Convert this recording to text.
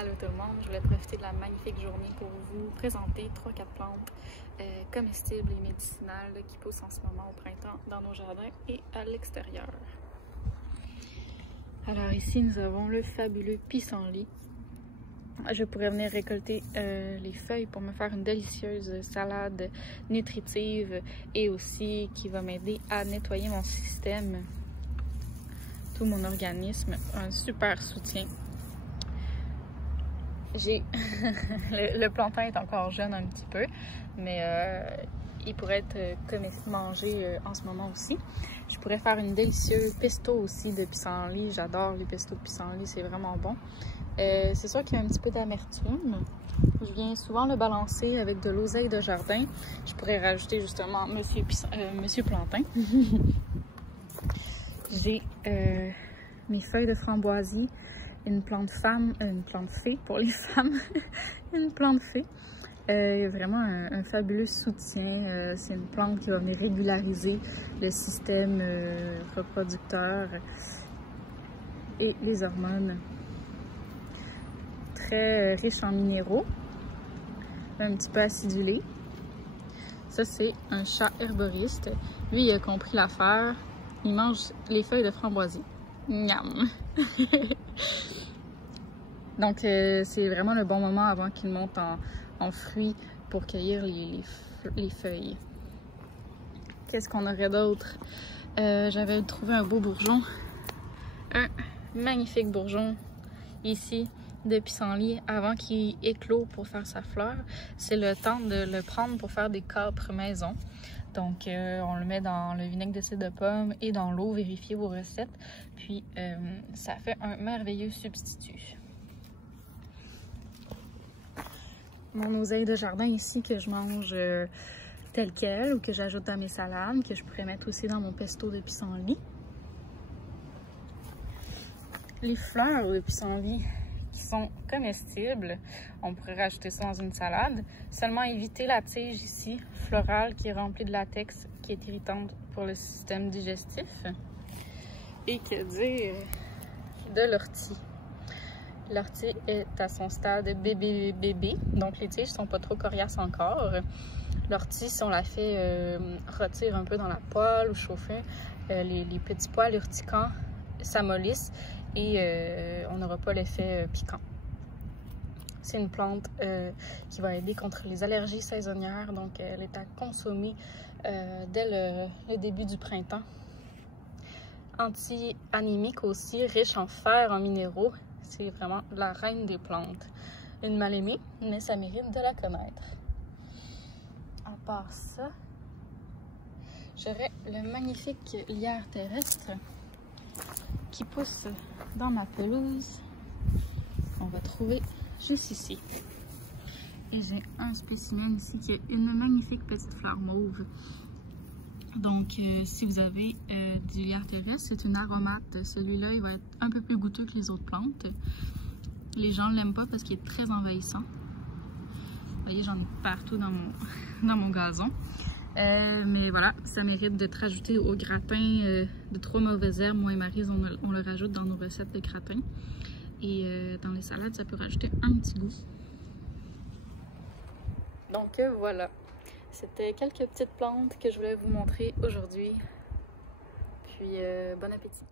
Allô tout le monde, je voulais profiter de la magnifique journée pour vous présenter 3-4 plantes comestibles et médicinales qui poussent en ce moment au printemps dans nos jardins et à l'extérieur. Alors ici nous avons le fabuleux pissenlit. Je pourrais venir récolter les feuilles pour me faire une délicieuse salade nutritive et aussi qui va m'aider à nettoyer mon système, tout mon organisme, un super soutien. J'ai le plantain est encore jeune un petit peu, mais il pourrait être mangé en ce moment aussi. Je pourrais faire une délicieuse pesto aussi de pissenlit. J'adore les pestos de pissenlit, c'est vraiment bon. C'est sûr qu'il y a un petit peu d'amertume. Je viens souvent le balancer avec de l'oseille de jardin. Je pourrais rajouter justement Monsieur Plantain. J'ai mes feuilles de framboisie. Une plante fée pour les femmes, une plante fée. Vraiment un fabuleux soutien. C'est une plante qui va venir régulariser le système reproducteur et les hormones. Très riche en minéraux, un petit peu acidulé. Ça, c'est un chat herboriste. Lui, il a compris l'affaire. Il mange les feuilles de framboisie. Miam! Donc, c'est vraiment le bon moment avant qu'il monte en fruits pour cueillir les feuilles. Qu'est-ce qu'on aurait d'autre? J'avais trouvé un beau bourgeon. Un magnifique bourgeon ici de pissenlit avant qu'il éclot pour faire sa fleur. C'est le temps de le prendre pour faire des câpres maison. Donc, on le met dans le vinaigre de cidre de pomme et dans l'eau. Vérifiez vos recettes. Puis, ça fait un merveilleux substitut. Mon oseille de jardin ici que je mange telle quelle ou que j'ajoute dans mes salades, que je pourrais mettre aussi dans mon pesto de pissenlit. Les fleurs de pissenlit qui sont comestibles, on pourrait rajouter ça dans une salade. Seulement éviter la tige ici, florale, qui est remplie de latex, qui est irritante pour le système digestif. Et que dire de l'ortie. L'ortie est à son stade bébé, donc les tiges sont pas trop coriaces encore. L'ortie, si on la fait rôtir un peu dans la poêle ou chauffer, les petits poils urticants s'amollissent et on n'aura pas l'effet piquant. C'est une plante qui va aider contre les allergies saisonnières, donc elle est à consommer dès le début du printemps. Anti-anémique aussi, riche en fer, en minéraux. C'est vraiment la reine des plantes. Une mal aimée, mais ça mérite de la connaître. À part ça, j'aurais le magnifique lierre terrestre qui pousse dans ma pelouse. On va trouver juste ici. Et j'ai un spécimen ici qui a une magnifique petite fleur mauve. Donc, si vous avez du lierre terrestre, c'est une aromate. Celui-là, il va être un peu plus goûteux que les autres plantes. Les gens ne l'aiment pas parce qu'il est très envahissant. Vous voyez, j'en ai partout dans mon gazon. Mais voilà, ça mérite d'être rajouté au gratin de 3 mauvaises herbes. Moi et Maryse, on le rajoute dans nos recettes de gratin. Et dans les salades, ça peut rajouter un petit goût. Donc voilà. C'était quelques petites plantes que je voulais vous montrer aujourd'hui. Puis bon appétit!